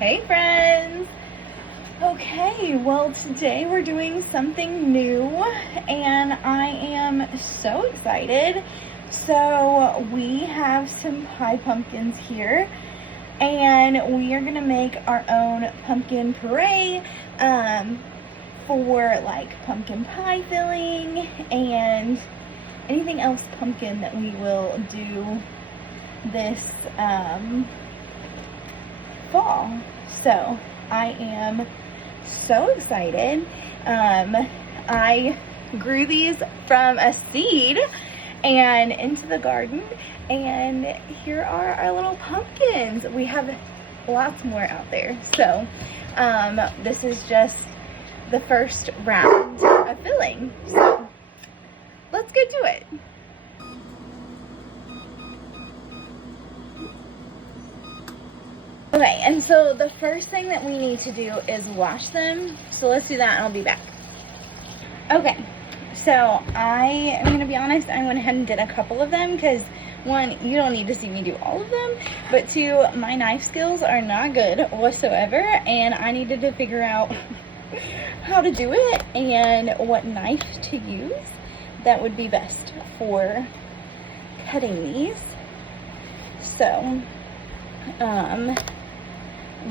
Hey friends! Okay, well today we're doing something new and I am so excited. So we have some pie pumpkins here and we are gonna make our own pumpkin puree for like pumpkin pie filling and anything else pumpkin that we will do this fall. So I am so excited. I grew these from a seed and into the garden, and here are our little pumpkins. We have lots more out there. So this is just the first round of filling. So let's get to it. Okay, and so the first thing that we need to do is wash them. So let's do that and I'll be back. Okay, so I am gonna be honest, I went ahead and did a couple of them because one, you don't need to see me do all of them, but two, my knife skills are not good whatsoever and I needed to figure out how to do it and what knife to use that would be best for cutting these. So,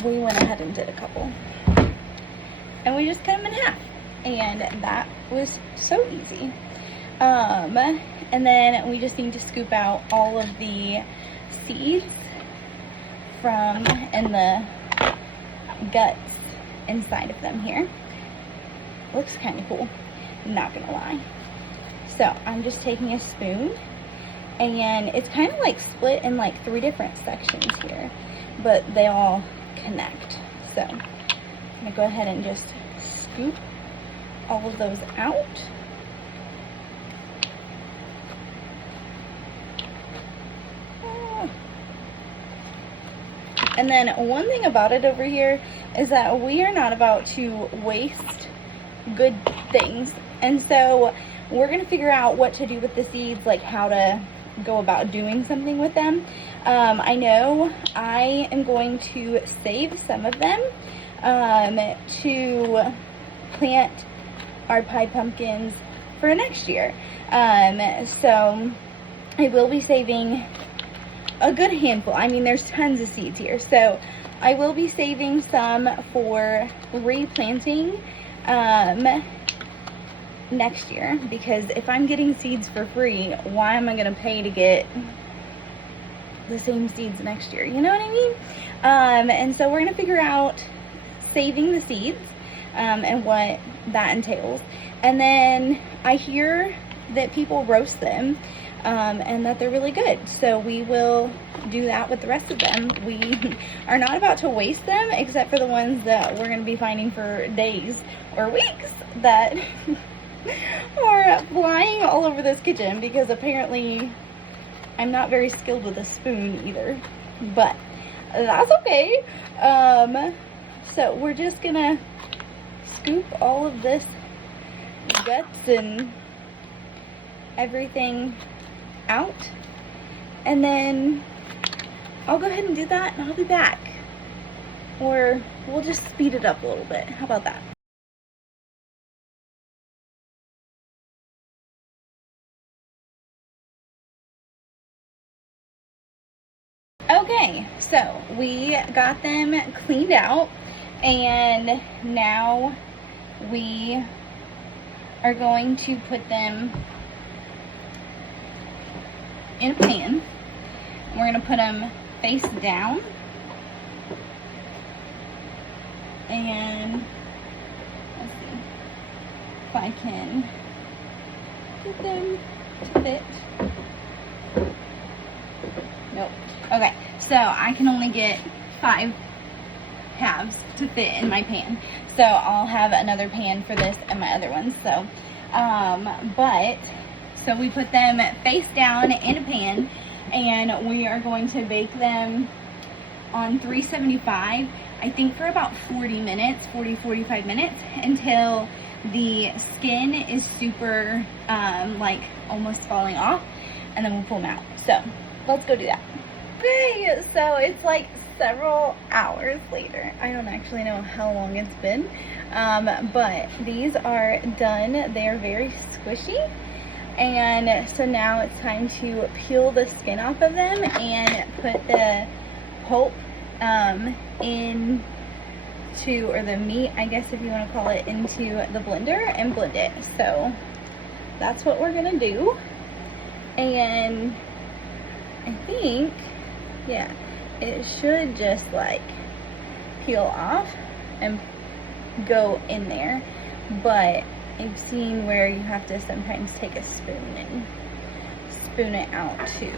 we went ahead and did a couple and we just cut them in half and that was so easy. And then we just need to scoop out all of the seeds from and the guts inside of them here. Looks kind of cool, not gonna lie. So I'm just taking a spoon and it's kind of like split in like 3 different sections here, but they all connect. So I'm gonna go ahead and just scoop all of those out. And then one thing about it over here is that we are not about to waste good things, and so we're gonna figure out what to do with the seeds, like how to go about doing something with them. I know I am going to save some of them to plant our pie pumpkins for next year. So I will be saving a good handful. I mean, there's tons of seeds here, so I will be saving some for replanting next year, because if I'm getting seeds for free, why am I gonna pay to get the same seeds next year? You know what I mean? And so we're gonna figure out saving the seeds and what that entails. And then I hear that people roast them and that they're really good, so we will do that with the rest of them. We are not about to waste them, except for the ones that we're gonna be finding for days or weeks that are flying all over this kitchen, because apparently I'm not very skilled with a spoon either, but that's okay. So we're just gonna scoop all of this guts and everything out, and then I'll go ahead and do that and I'll be back, or we'll just speed it up a little bit. How about that? Okay, so we got them cleaned out and now we are going to put them in a pan. We're going to put them face down, and let's see if I can get them to fit. Nope. Okay, so I can only get 5 halves to fit in my pan, so I'll have another pan for this and my other ones. So so we put them face down in a pan and we are going to bake them on 375, I think for about 45 minutes, until the skin is super like almost falling off, and then we'll pull them out. So let's go do that. Okay, so it's like several hours later. I don't actually know how long it's been, but these are done. They're very squishy, and so now it's time to peel the skin off of them and put the pulp into, or the meat, I guess if you want to call it, into the blender and blend it. So that's what we're gonna do, and I think, yeah, it should just like peel off and go in there, but I've seen where you have to sometimes take a spoon and spoon it out too.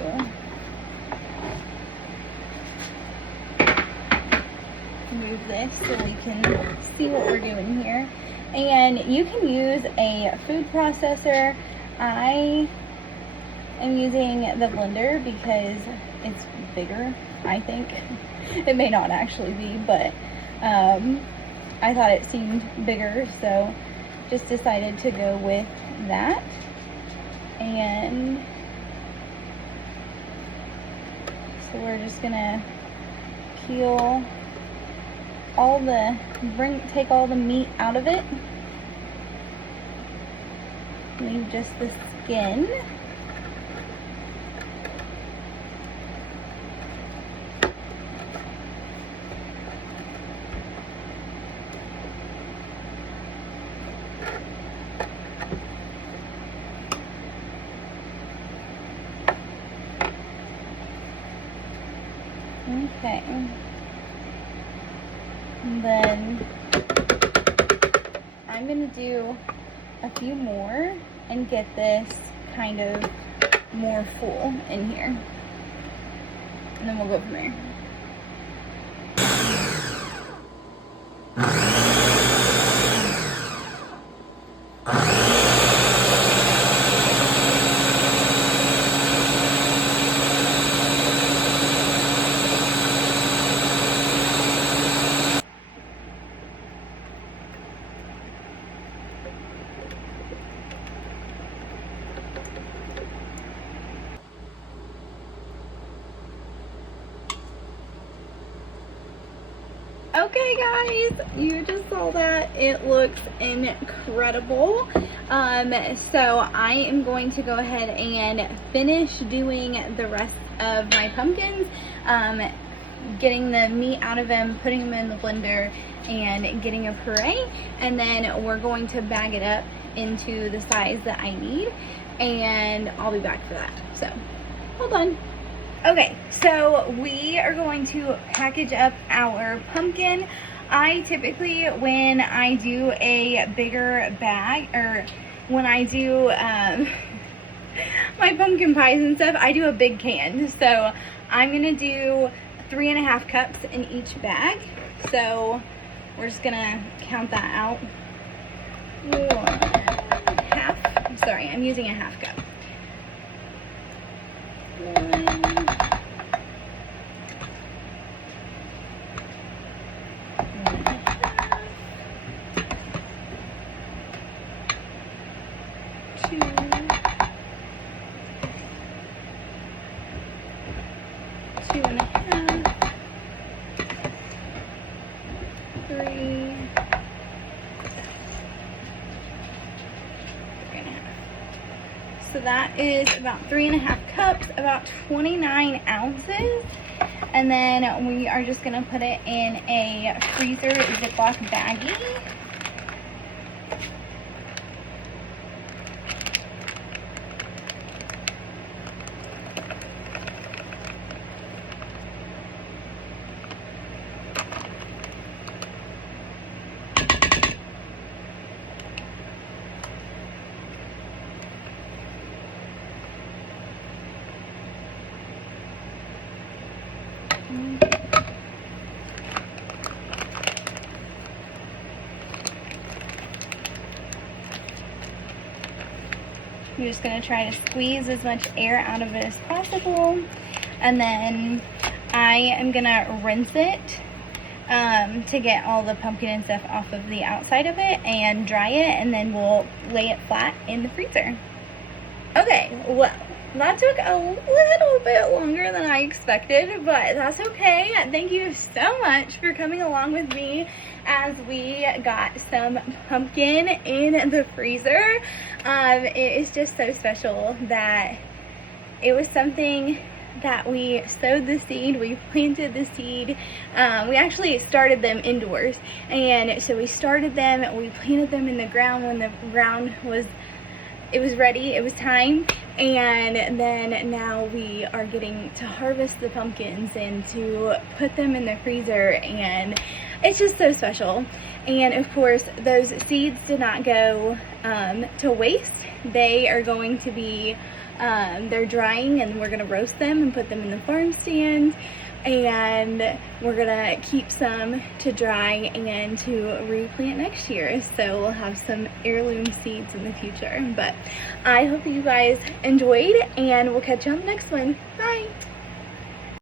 Move this so we can see what we're doing here. And you can use a food processor. I am using the blender because it's bigger, I think. It may not actually be, but I thought it seemed bigger, so just decided to go with that. And so we're just gonna peel all the, take all the meat out of it. Leave just the skin. Okay. And then I'm going to do a few more and get this kind of more full in here. And then we'll go from there. Okay guys, you just saw that. It looks incredible. So I am going to go ahead and finish doing the rest of my pumpkins, getting the meat out of them, putting them in the blender, and getting a puree, and then we're going to bag it up into the size that I need, and I'll be back for that. So hold on. Okay, so we are going to package up our pumpkin. I typically, when I do a bigger bag, or when I do my pumpkin pies and stuff, I do a big can. So I'm gonna do 3.5 cups in each bag. So we're just gonna count that out. Half, sorry, I'm using a half cup. 1, 2, 2.5, 3, 3.5. So that is about 3.5 cups, about 29 ounces. And then we are just gonna put it in a freezer Ziploc baggie. You're just going to try to squeeze as much air out of it as possible, and then I am going to rinse it to get all the pumpkin and stuff off of the outside of it and dry it, and then we'll lay it flat in the freezer. Okay, well, That took a little bit longer than I expected, but that's okay. Thank you so much for coming along with me as we got some pumpkin in the freezer. It is just so special that it was something that we sowed the seed, we planted the seed. We actually started them indoors, and so we started them, we planted them in the ground when the ground was ready, it was time, and then now we are getting to harvest the pumpkins and to put them in the freezer, and it's just so special. And of course, those seeds did not go to waste. They are going to be they're drying, and we're gonna roast them and put them in the farm stand, and we're gonna keep some to dry and to replant next year, so we'll have some heirloom seeds in the future. But I hope that you guys enjoyed, and we'll catch you on the next one. Bye.